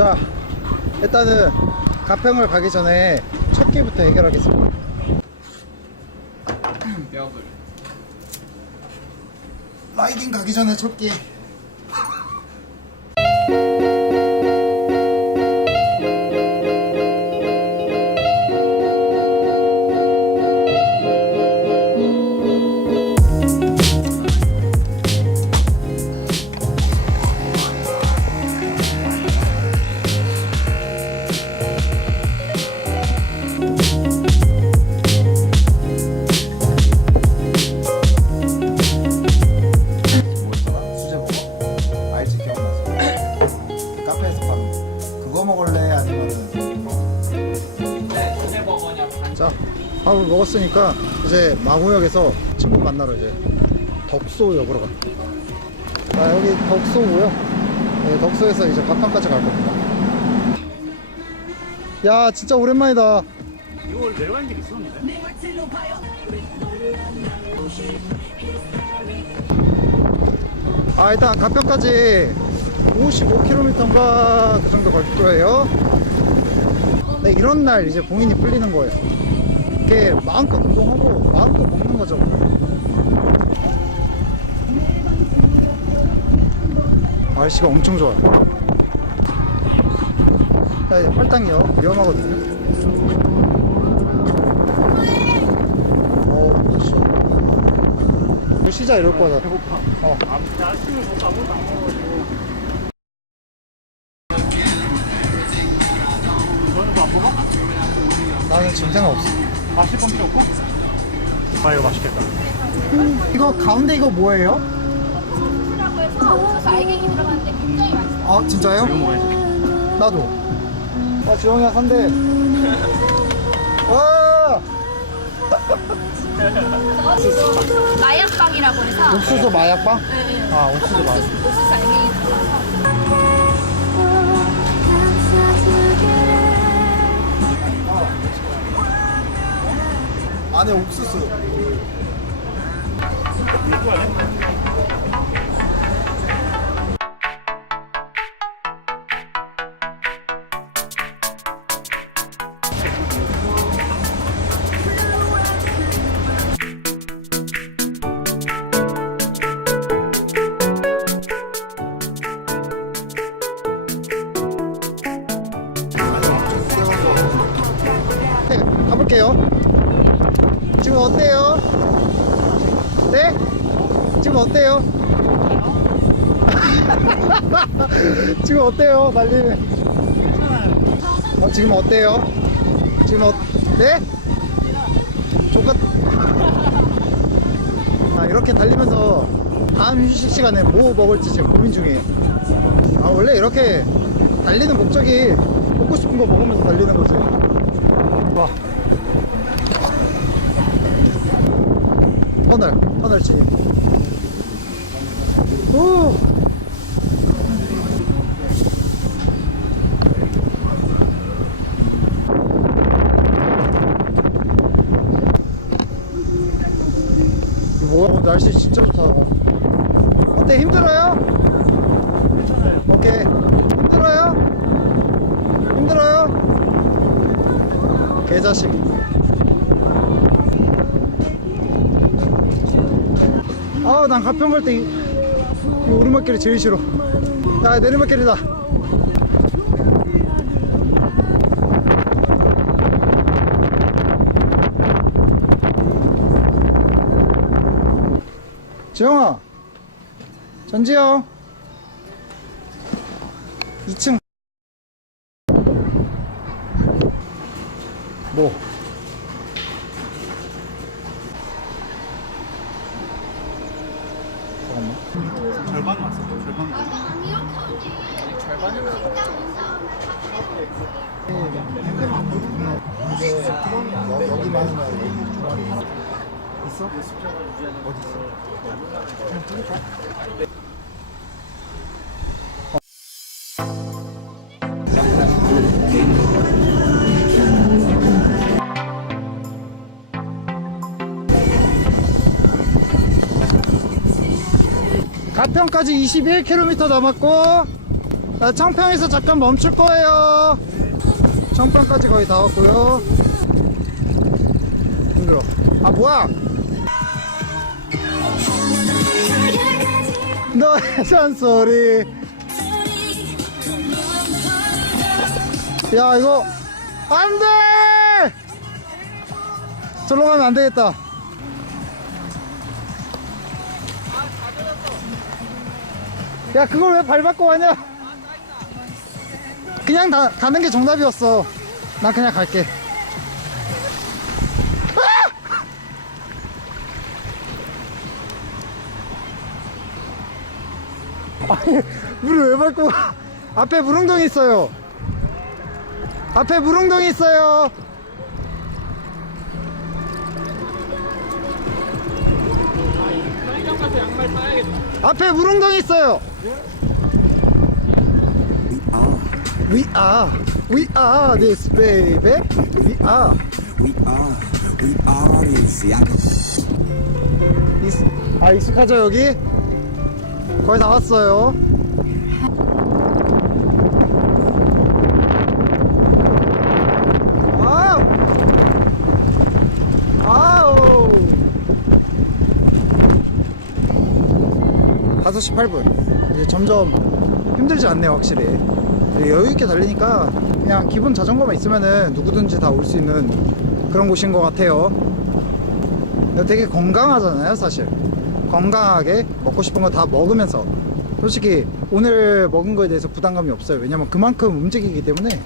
자, 일단은 가평을 가기 전에 첫 끼부터 해결하겠습니다. 라이딩 가기 전에 첫 끼. 밥을 먹었으니까 이제 마구역에서 친구 만나러 이제 덕소역으로 갑니다. 자 여기 덕소고요. 네, 덕소에서 이제 바탕까지 갈 겁니다. 야 진짜 오랜만이다. 이걸 내려간 적 있었는데? 아 일단 가평까지 55km인가 그 정도 걸 거예요. 네 이런 날 이제 봉인이 풀리는 거예요. 이렇게 마음껏 운동하고 마음껏 먹는 거죠. 날씨가 엄청 좋아요. 자, 이제 팔당이요. 위험하거든요. 어, 그렇죠. 시자 이럴 거다. 배고파. 어. 아? 나는 지금 없어. 마실 건 필요 없고? 아, 이거 맛있겠다. 이거 가운데 이거 뭐예요? 라고 해서 알갱이 들어가는데 굉장히 맛있어요. 아 진짜요? 이거 먹어야지. 나도. 아 지영이야 산대. 와 마약빵이라고 해서 옥수수 마약빵? 네, 네. 아 옥수수 마약. 옥수수 알갱이 들어가서 안에 옥수수. 네, 가볼게요. 지금 어때요? 네? 지금 어때요? 지금 어때요? 날리는. 어, 지금 어때요? 지금 어, 네? 조금. 아, 이렇게 달리면서 다음 휴식 시간에 뭐 먹을지 지금 고민 중이에요. 아, 원래 이렇게 달리는 목적이 먹고 싶은 거 먹으면서 달리는 거지. 와. 터널 진입. 오! 뭐야, 오늘 날씨 진짜 좋다. 어때, 힘들어요? 괜찮아요. 오케이. 힘들어요? 힘들어요? 개자식. 아, 난 가평 갈 때 오르막길이 제일 싫어. 야, 내리막길이다. 지영아, 전지영. 2층. 뭐? 있어? 어디 있어? 가평까지 21km 남았고 자, 청평에서 잠깐 멈출 거예요. 청평까지 거의 다 왔고요. 힘들어. 아, 뭐야? 너의 잔소리. 야, 이거, 안 돼! 절로 가면 안 되겠다. 야, 그걸 왜 밟았고 가냐? 그냥 다, 가는 게 정답이었어. 난 그냥 갈게. 아! 아니, 물을 왜 밟고 가? 앞에 물웅덩이 있어요. 앞에 물웅덩이 있어요. 앞에 물웅덩이 있어요. We are, we are this baby. We are. We are, we are is 아 익숙하죠 여기? 거의 다 왔어요. 아우, 아우. 5시 8분. 이제 점점 힘들지 않네요, 확실히. 여유 있게 달리니까 그냥 기본 자전거만 있으면은 누구든지 다 올 수 있는 그런 곳인 것 같아요. 되게 건강하잖아요, 사실. 건강하게 먹고 싶은 거 다 먹으면서. 솔직히 오늘 먹은 거에 대해서 부담감이 없어요. 왜냐면 그만큼 움직이기 때문에.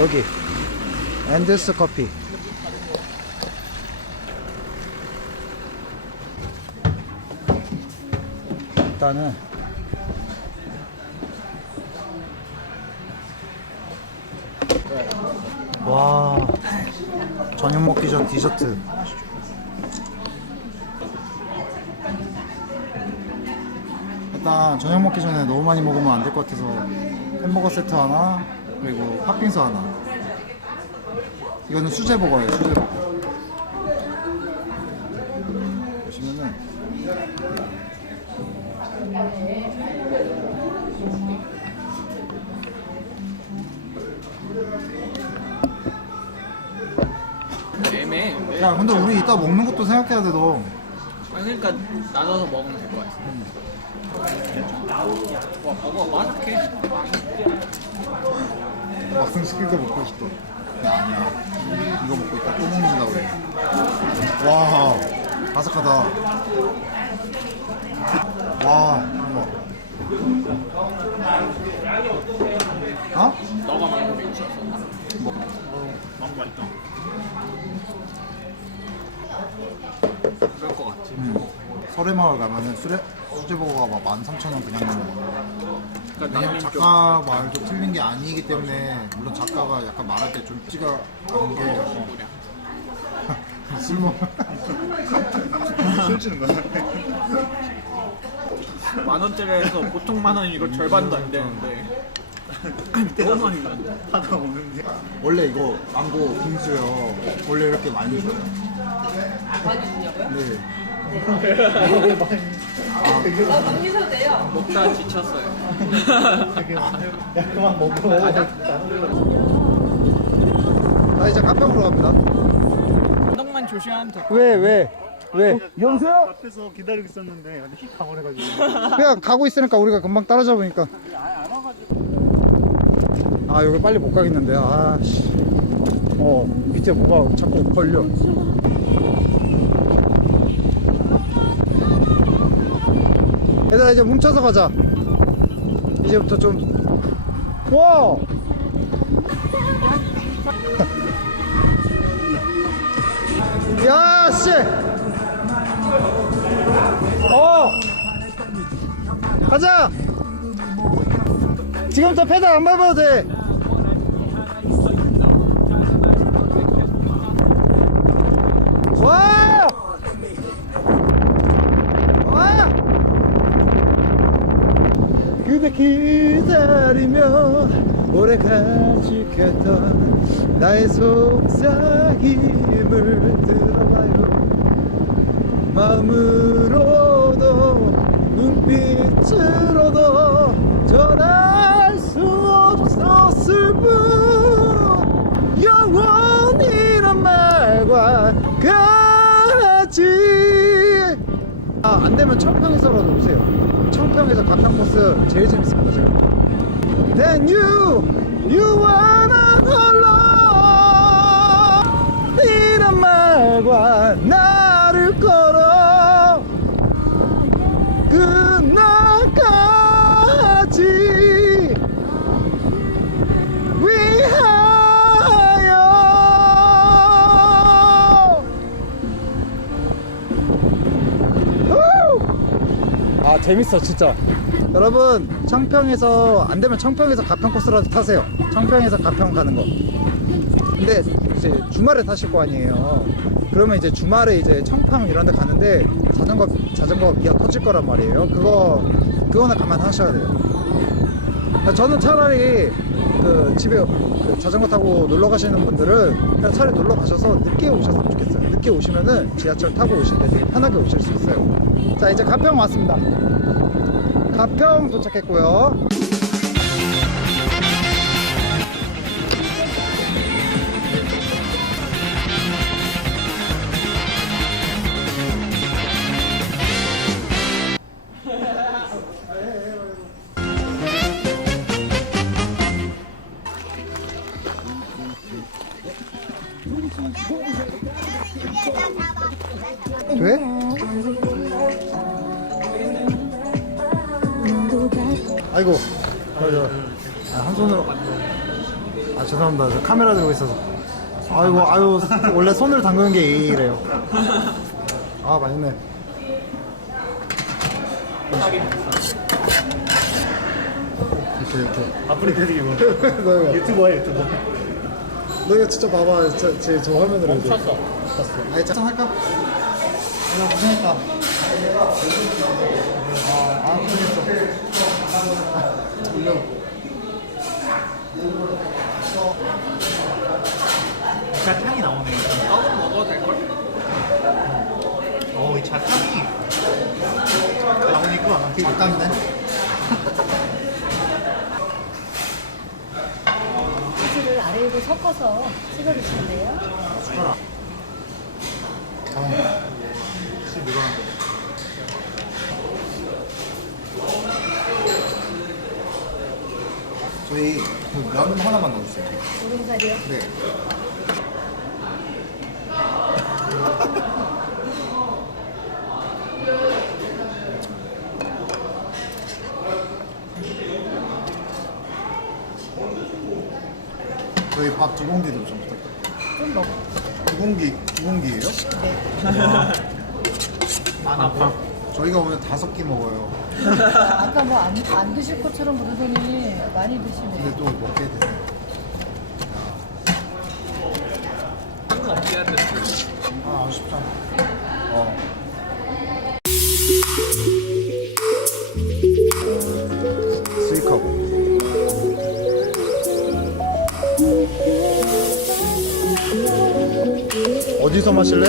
여기 앤드스 커피. 일단은 저녁 먹기 전 디저트. 일단 저녁 먹기 전에 너무 많이 먹으면 안 될 것 같아서 햄버거 세트 하나 그리고 팥빙수 하나. 이거는 수제버거예요 수제버거 야 근데 우리 이따 먹는 것도 생각해야 돼 너. 아, 그러니까 나눠서 먹으면 될 것 같아. 와, 버거 바삭해. 막상 시킬 때 먹고 싶어. 근데 아니야. 이거 먹고 있다 또 먹는다 그래. 와, 바삭하다. 와, 이거. 어? 너가 만든 빙수였어. 너무 맛있다. 그럴 것 같지. 설해마을 가면은 수레, 수제버거가 막 13,000원 그냥 나오는 거. 그러니까 왜냐면 나는 좀 작가 말도 틀린 게 아니기 때문에 물론 작가가 약간 말할 때 좀 찌가 않은 게 술 먹. 술 치는 거야? 만 원짜리에서 보통 만 원이 이거 절반도 안 되는데. 너무 많이 나는데. 하다 오는데 원래 이거 망고 빙수요 원래 이렇게 많이 줘요 많이 주냐고요? 네 먹다 지쳤어요. 야 그만 먹어 나 이제 카페으로 갑니다 운동만 조심하면 돼. 왜 왜? 왜? 여보세요? 앞에서 기다리고 있었는데 근데 휙 가버려가지고. 그냥 가고 있으니까 우리가 금방 따라잡으니까 아 여기 빨리 못 가겠는데 아 씨 어 밑에 뭐가 자꾸 걸려 얘들아 이제 뭉쳐서 가자 이제부터 좀 와! 야, 씨! 어! 가자! 지금부터 페달 안 밟아도 돼! 그대 기다리며 오래 간직했던 나의 속삭임을 들어봐요. 마음으로도 눈빛으로도 전화 안 되면 청평에서라도 오세요. 청평에서 가평버스 제일 재밌습니다, 지금. Then you, you wanna 홀로 이런 말과 나 재밌어 진짜. 여러분 청평에서 안 되면 청평에서 가평 코스라도 타세요. 청평에서 가평 가는 거. 근데 이제 주말에 타실 거 아니에요. 그러면 이제 주말에 이제 청평 이런 데 가는데 자전거 자전거 미어 터질 거란 말이에요. 그거 그거는 감안하셔야 돼요. 저는 차라리 그 집에 그 자전거 타고 놀러 가시는 분들은 그냥 차라리 놀러 가셔서 늦게 오셨으면 좋겠어요. 늦게 오시면은 지하철 타고 오실 때 되게 편하게 오실 수 있어요. 자 이제 가평 왔습니다. 가평 도착했고요. 돼? 아이고, 저, 저, 아, 한 손으로. 아, 죄송합니다. 저 카메라 들고 있어서. 아이고, 아유, 원래 손을 담그는 게 예의래요. 아, 맛있네. 이렇게, 이렇게. 아프리카 뭐너 이거, 유튜버야 유튜버 너 이거 진짜 봐봐. 저, 제, 저 화면으로. 멈췄어. 아니, 짠 할까? 야, 고생했다. 아, 아, 고생했어. 자탕이 나오네 떡은 먹어도 될걸? 어이 자탕이 나오니까 잠깐네. 아래로 섞어서 찍어 주시면 돼요. 저희 그면 하나만 넣어주세요. 우동살이요. 네. 저희 밥 두 공기도 좀 부탁드려요. 좀 먹어. 두 공기, 두 공기예요? 많아 봐. 저희가 오늘 다섯 끼 먹어요. 아까 뭐 안 안 드실 것처럼 그러더니 많이 드시네. 근데 또 먹게 돼. 아, 아쉽다. 어. 어디서 마실래?